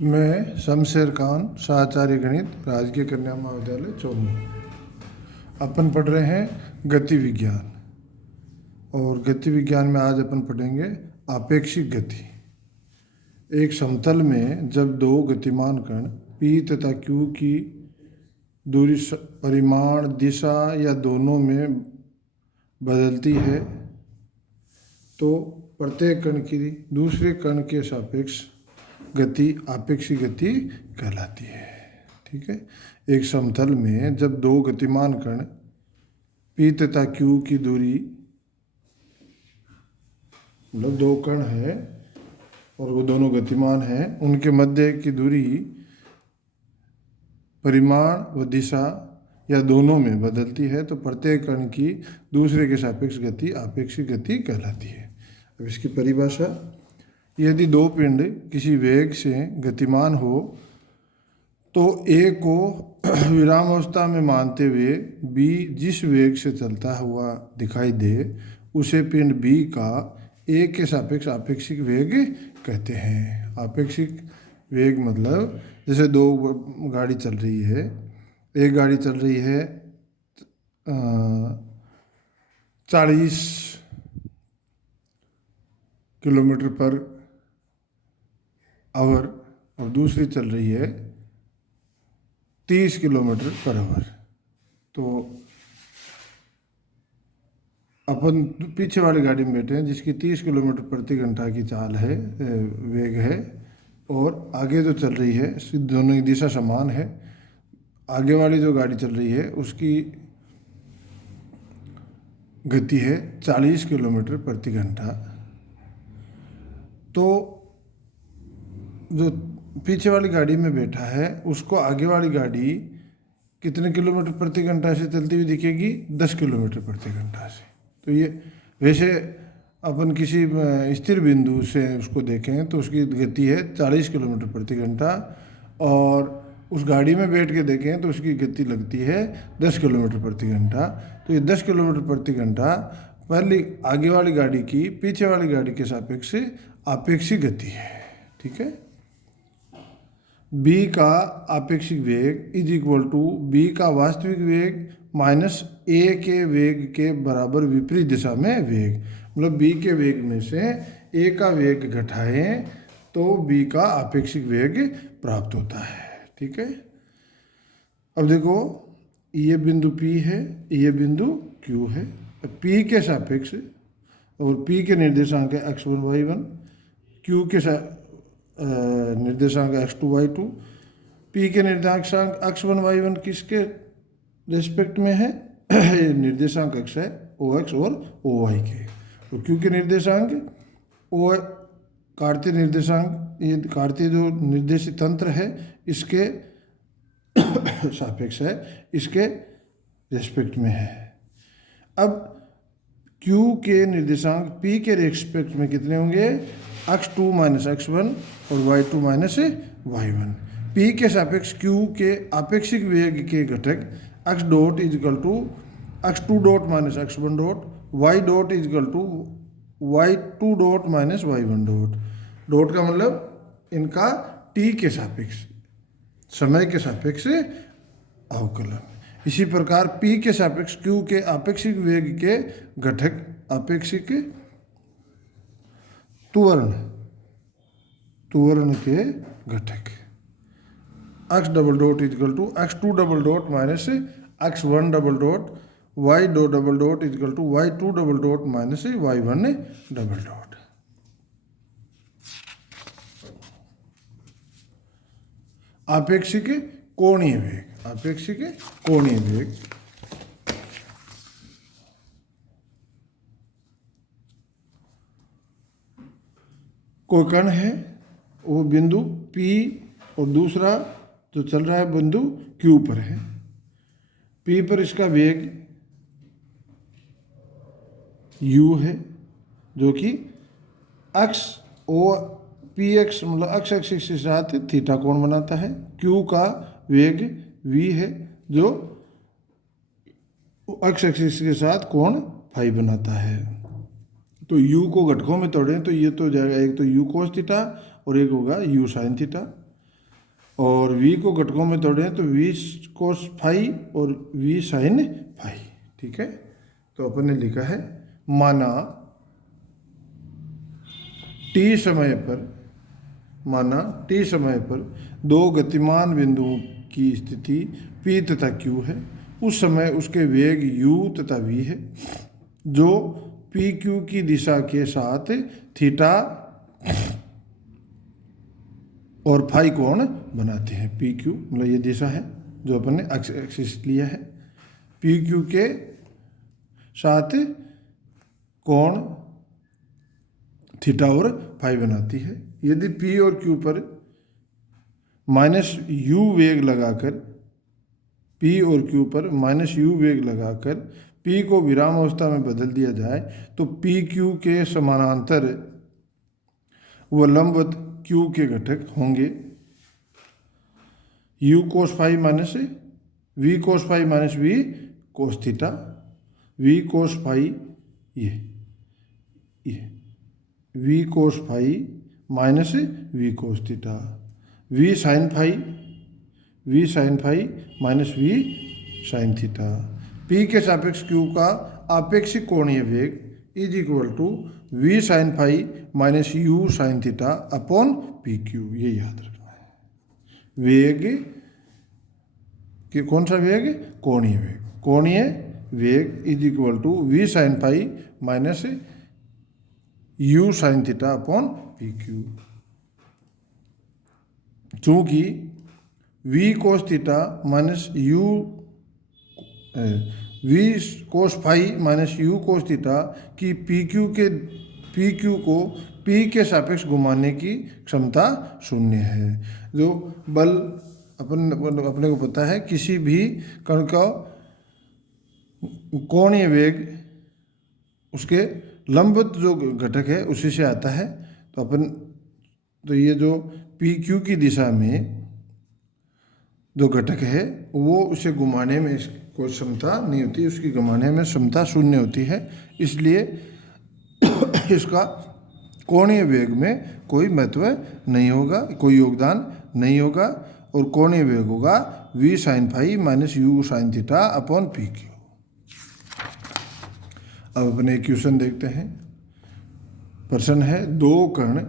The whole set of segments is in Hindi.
मैं शमशेर खान, साचार्य गणित, राजकीय कन्या महाविद्यालय चौमू। अपन पढ़ रहे हैं गति विज्ञान। और गति विज्ञान में आज अपन पढ़ेंगे आपेक्षिक गति। एक समतल में जब दो गतिमान कण P तथा Q की दूरी परिमाण, दिशा या दोनों में बदलती है तो प्रत्येक कण की दूसरे कण के सापेक्ष गति आपेक्षिक गति कहलाती है। ठीक है। एक समतल में जब दो गतिमान कण P तथा Q की दूरी, मतलब दो कण है और वो दोनों गतिमान हैं, उनके मध्य की दूरी परिमाण व दिशा या दोनों में बदलती है तो प्रत्येक कण की दूसरे के सापेक्ष गति आपेक्षिक गति कहलाती है। अब इसकी परिभाषा, यदि दो पिंड किसी वेग से गतिमान हो तो A को विरामावस्था में मानते हुए B जिस वेग से चलता हुआ दिखाई दे उसे पिंड B का A के सापेक्ष आपेक्षिक वेग कहते हैं। आपेक्षिक वेग मतलब जैसे दो गाड़ी चल रही है, एक गाड़ी चल रही है 40 किलोमीटर पर आवर और दूसरी चल रही है 30 किलोमीटर पर आवर। तो अपन पीछे वाली गाड़ी में बैठे हैं जिसकी 30 किलोमीटर प्रति घंटा की चाल है, वेग है, और आगे जो चल रही है दोनों की दिशा समान है। आगे वाली जो गाड़ी चल रही है उसकी गति है 40 किलोमीटर प्रति घंटा। तो जो पीछे वाली गाड़ी में बैठा है उसको आगे वाली गाड़ी कितने किलोमीटर प्रति घंटा से चलती हुई दिखेगी? 10 किलोमीटर प्रति घंटा से। तो ये वैसे अपन किसी स्थिर बिंदु से उसको देखें तो उसकी गति है 40 किलोमीटर प्रति घंटा, और उस गाड़ी में बैठ के देखें तो उसकी गति लगती है 10 किलोमीटर प्रति घंटा। तो ये 10 किलोमीटर प्रति घंटा पहली आगे वाली गाड़ी की पीछे वाली गाड़ी के सापेक्ष आपेक्षिक गति है। ठीक है। B का आपेक्षिक वेग इज इक्वल टू B का वास्तविक वेग माइनस A के वेग के बराबर विपरीत दिशा में वेग। मतलब B के वेग में से A का वेग घटाएं तो B का आपेक्षिक वेग प्राप्त होता है। ठीक है। अब देखो, ये बिंदु P है, ये बिंदु Q है। P के सापेक्ष और P के निर्देशांक है x1 y1, Q के निर्देशांक x2 y2। P के निर्देशांक x1 y1 किसके रेस्पेक्ट में है? निर्देशांक x है OX और OY के। तो Q के निर्देशांक O कार्तीय निर्देशांक, ये कार्तीय जो निर्देशित तंत्र है इसके सापेक्ष है, इसके रेस्पेक्ट में है। अब Q के निर्देशांक P के रेस्पेक्ट में कितने होंगे? x2 माइनस x1 और y2 माइनस y1। P के सापेक्ष Q के आपेक्षिक वेग के घटक x dot is equal to x2 dot minus x1 dot, y dot is equal to y2 dot minus y1 dot. Dot का मतलब इनका t के सापेक्ष, समय के सापेक्ष अवकलन। इसी प्रकार P के सापेक्ष Q के आपेक्षिक वेग के घटक आपेक्षिक त्वरण के घटक x double dot is equal to x2 double dot minus x1 double dot, y डो double dot is equal to y2 double dot minus y1 double dot. आपेक्षिक कोणीय वेग, आपेक्षिक कोणीय वेग। कोई कण है, वो बिंदु P और दूसरा जो चल रहा है बिंदु Q पर है। P पर इसका वेग U है जो कि x और px मतलब x एक्सिस के साथ थीटा कोण बनाता है। Q का वेग v है जो x एक्सिस के साथ कोण फाई बनाता है। तो u को घटकों में तोड़ें तो ये तो हो जाएगा, एक तो u cos थीटा और एक होगा u sin थीटा। और v को घटकों में तोड़ें तो v कोस फाई और v साइन फाई। ठीक है, तो अपन ने लिखा है माना t समय पर दो गतिमान बिंदुओं की स्थिति p तथा q है। उस समय उसके वेग u तथा v है जो पी क्यू की दिशा के साथ थीटा और फाई कोण बनाते हैं। पी क्यू मतलब ये दिशा है जो अपन ने एक्सिस लिया है, पी क्यू के साथ कोण थीटा और फाई बनाती है। यदि पी और क्यू पर माइनस यू वेग लगाकर पी और क्यू पर माइनस यू वेग लगाकर पी को विराम अवस्था में बदल दिया जाए तो पी क्यू के समानांतर व लंबवत क्यू के घटक होंगे u cos phi minus v cos phi minus v cos theta, v cos phi ये v cos phi minus v cos theta, v sign phi minus v sin theta. P के सापेक्ष क्यू का आपेक्षिक कोणीय वेग is equal to v sign phi minus you sign theta upon P Q. ये याद रखना है। वेग कि कौन सा वेग? कोणीय वेग। कोणीय वेग is equal to v sign phi minus you sign theta upon P Q. चूंकि v cos theta minus u v cos phi minus u cos theta की पी क्यू को पी के सापेक्ष घुमाने की क्षमता शून्य है। जो बल अपने को पता है किसी भी कण का कोणीय वेग उसके लंबवत जो घटक है उसी से आता है। तो ये जो पी क्यू की दिशा में जो घटक है वो उसे घुमाने में कोई क्षमता नहीं होती, उसकी घुमाने में क्षमता शून्य होती है। इसलिए इसका कोणीय वेग में कोई महत्व नहीं होगा, कोई योगदान नहीं होगा और कोणीय वेग होगा V sign phi minus you sign theta upon P Q. अब अपने इक्वेशन देखते हैं। प्रश्न है दो कण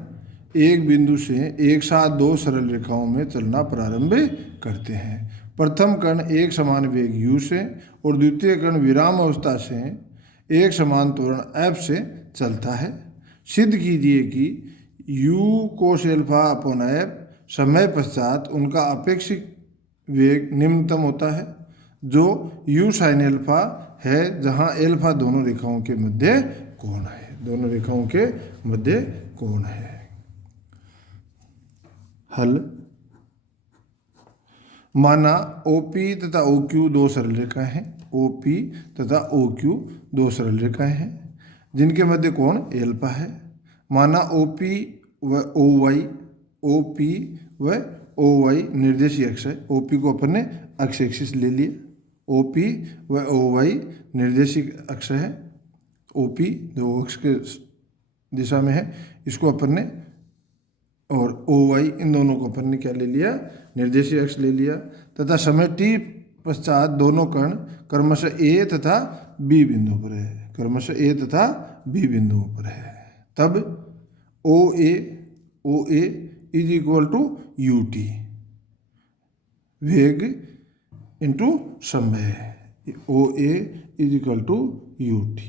एक बिंदु से एक साथ दो सरल रेखाओं में चलना प्रारंभ करते हैं। प्रथम कण एक समान वेग u से और द्वितीय कण विराम अवस्था से एक समान त्वरण f से चलता है। सिद्ध कीजिए कि u cos alpha upon f समय पश्चात उनका अपेक्षित वेग निम्नतम होता है जो u साइन एल्फा है जहां एल्फा दोनों रेखाओं के मध्य कोण है। दोनों रेखाओं के मध्य कोण है। हल माना OP तथा OQ दो सरल रेखाएं हैं। OP तथा OQ दो सरल रेखाएं हैं जिनके मध्य कोण एल्फा है। माना OP व OY निर्देशीय अक्ष है। OP को अपन ने अक्ष एक्सिस ले लिया। OP व OY निर्देशीय अक्ष है। OP जो अक्ष के दिशा में है इसको अपन ने और OY इन दोनों को अपन ने क्या ले लिया? निर्देशीय अक्ष ले लिया। तथा समय t पश्चात दोनों कण क्रमशः A तथा B बिंदुओं पर है। क्रमशः A तथा B बिंदुओं पर है। तब OA is equal to UT वेग इंटू समय। OA is equal to UT।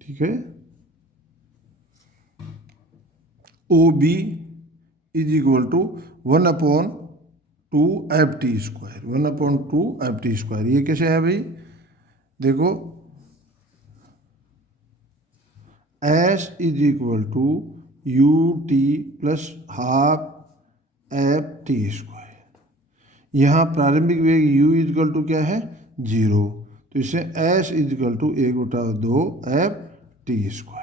ठीक है। OB is equal to 1/2 FT square. 1/2 FT square ये कैसे है भाई? देखो S is equal to UT plus half FT square. यहाँ प्रारंभिक वेग U इज इक्वल टू क्या है? 0। तो इसे S is equal to 1/2 FT square.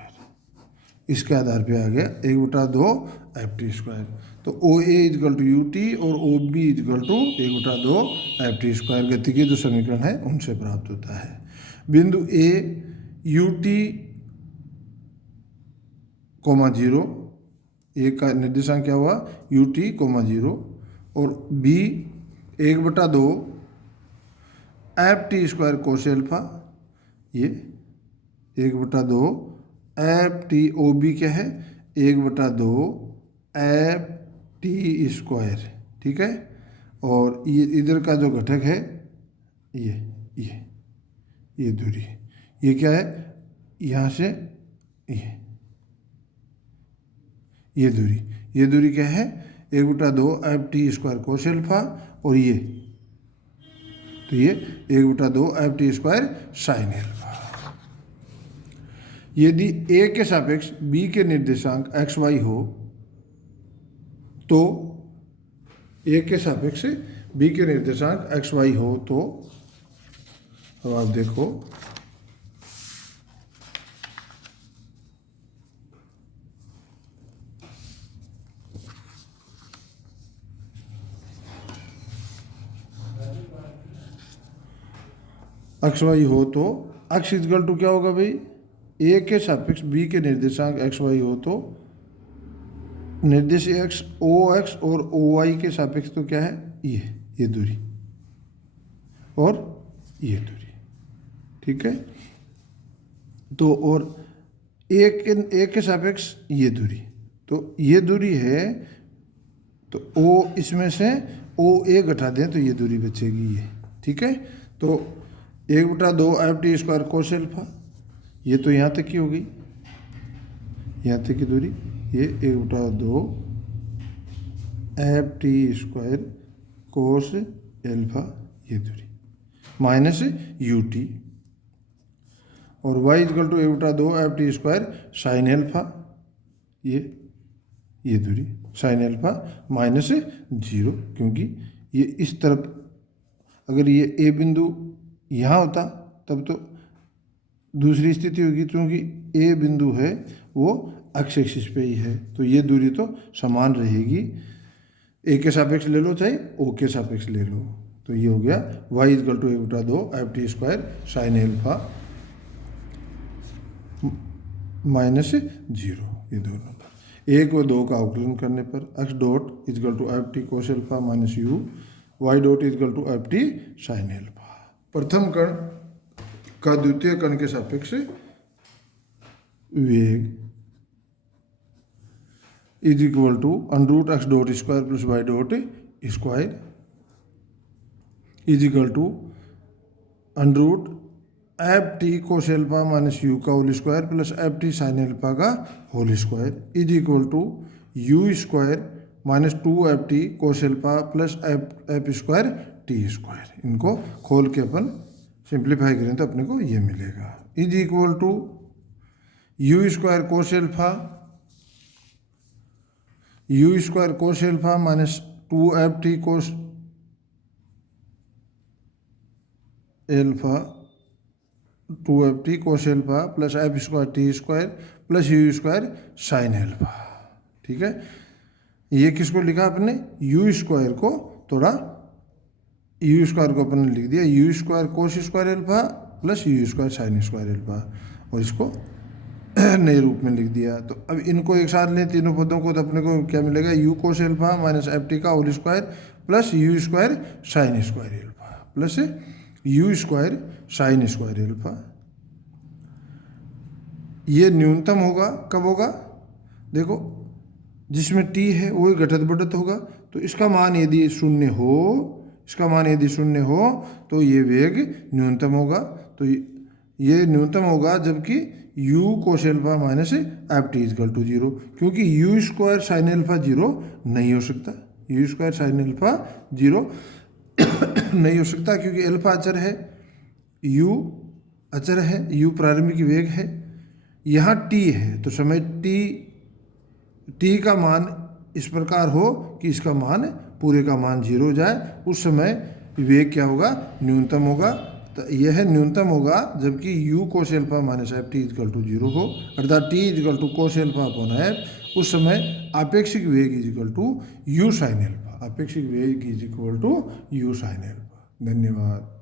इसके आधार पे आ गया 1/2 FT स्क्वायर। तो OA is equal to UT और OB is equal to 1/2 FT square गति के जो समीकरण है उनसे प्राप्त होता है। बिंदु A UT, 0 ए का निर्देशांक क्या हुआ यू टी कोमा 0, और B 1/2 F T square cos alpha, ये 1/2 एफ टी, ओ बी क्या है 1/2 एफ टी स्क्वायर, ठीक है। और ये इधर का जो घटक है ये दूरी, ये क्या है यहाँ से ये दूरी क्या है 1/2 F T square cos alpha, और ये तो ये 1/2 F T square sine alpha. यदि ए के सापेक्ष बी के निर्देशांक एक्स वाई हो तो ए के सापेक्ष बी के निर्देशांक एक्स वाई हो तो अब आप देखो एक्स वाई हो तो एक्स इक्वल टू क्या होगा भाई ए के सापेक्ष बी के निर्देशांक एक्स वाई हो तो निर्देश एक्स ओ एक्स और ओ वाई के सापेक्ष तो क्या है ये दूरी और ये दूरी, ठीक है। तो और ए के सापेक्ष ये दूरी, तो ये दूरी है, तो ओ इसमें से ओ ए घटा दें तो ये दूरी बचेगी ये, ठीक है। तो 1/2 F T square cos alpha, ये तो यहाँ तक की हो गई, यहाँ तक की दूरी, ये 1/2 F T square cos alpha, ये दूरी माइनस यू टी, और Y equal to 1/2 F T square sine alpha, ये दूरी साइन एल्फा माइनस 0, क्योंकि ये इस तरफ अगर ये ए बिंदु यहाँ होता तब तो दूसरी स्थिति होगी, क्योंकि ए बिंदु है वो एक्स एक्सिस पे ही है, तो ये दूरी तो समान रहेगी, ए के सापेक्ष ले लो चाहे ओ के सापेक्ष ले लो। तो ये हो गया Y equal to 1/2 F T square sine alpha minus 0, ये दोनों पर 1 और 2 का अवकलन करने पर x dot equal to f T cos alpha minus u, y dot equal to f t sin alpha. प्रथम कण का द्वितीय कण के सापेक्ष वेग is equal to under root x dot square plus y dot square is equal to under root f T cos alpha minus u का whole square plus f t sin alpha का whole square is equal to you square minus 2 F T cos alpha plus F square T square. इनको खोल के अपन सिंप्लीफाई करें तो अपने को ये मिलेगा is equal to you square cos alpha minus 2 F T cos alpha 2 F T cos alpha plus F square T square plus you square sine alpha, ठीक है। ये किसको लिखा अपने यू स्क्वायर को, थोड़ा यू स्क्वायर को अपन ने लिख दिया you square cos square alpha plus you square sin square alpha, और इसको नए रूप में लिख दिया। तो अब इनको एक साथ लें तीनों पदों को, तो अपने को क्या मिलेगा u cos alpha minus F t का whole square plus you square sin square alpha plus you square sin square alpha. ये न्यूनतम होगा कब होगा, देखो जिसमें टी है वही घटत बढ़त होगा, तो इसका मान यदि शून्य हो तो ये वेग न्यूनतम होगा। तो ये न्यूनतम होगा जबकि u cos alpha minus F T is equal to 0, क्योंकि यू स्क्वायर साइन एल्फा 0 नहीं हो सकता, यू स्क्वायर साइन एल्फा 0 नहीं हो सकता, क्योंकि एल्फा अचर है, u अचर है, u प्रारंभिक वेग है, यहाँ t है, तो समय t का मान इस प्रकार हो कि इसका मान पूरे का मान 0 हो जाए, उस समय वेग क्या होगा न्यूनतम होगा। तो यह न्यूनतम होगा जबकि u cos alpha minus F T is equal to 0 हो, अर्थात t is equal to cos alpha upon F, उस समय आपेक्षिक वेग is equal to u sine alpha, आपेक्षिक वेग is equal to u sine alpha. धन्यवाद।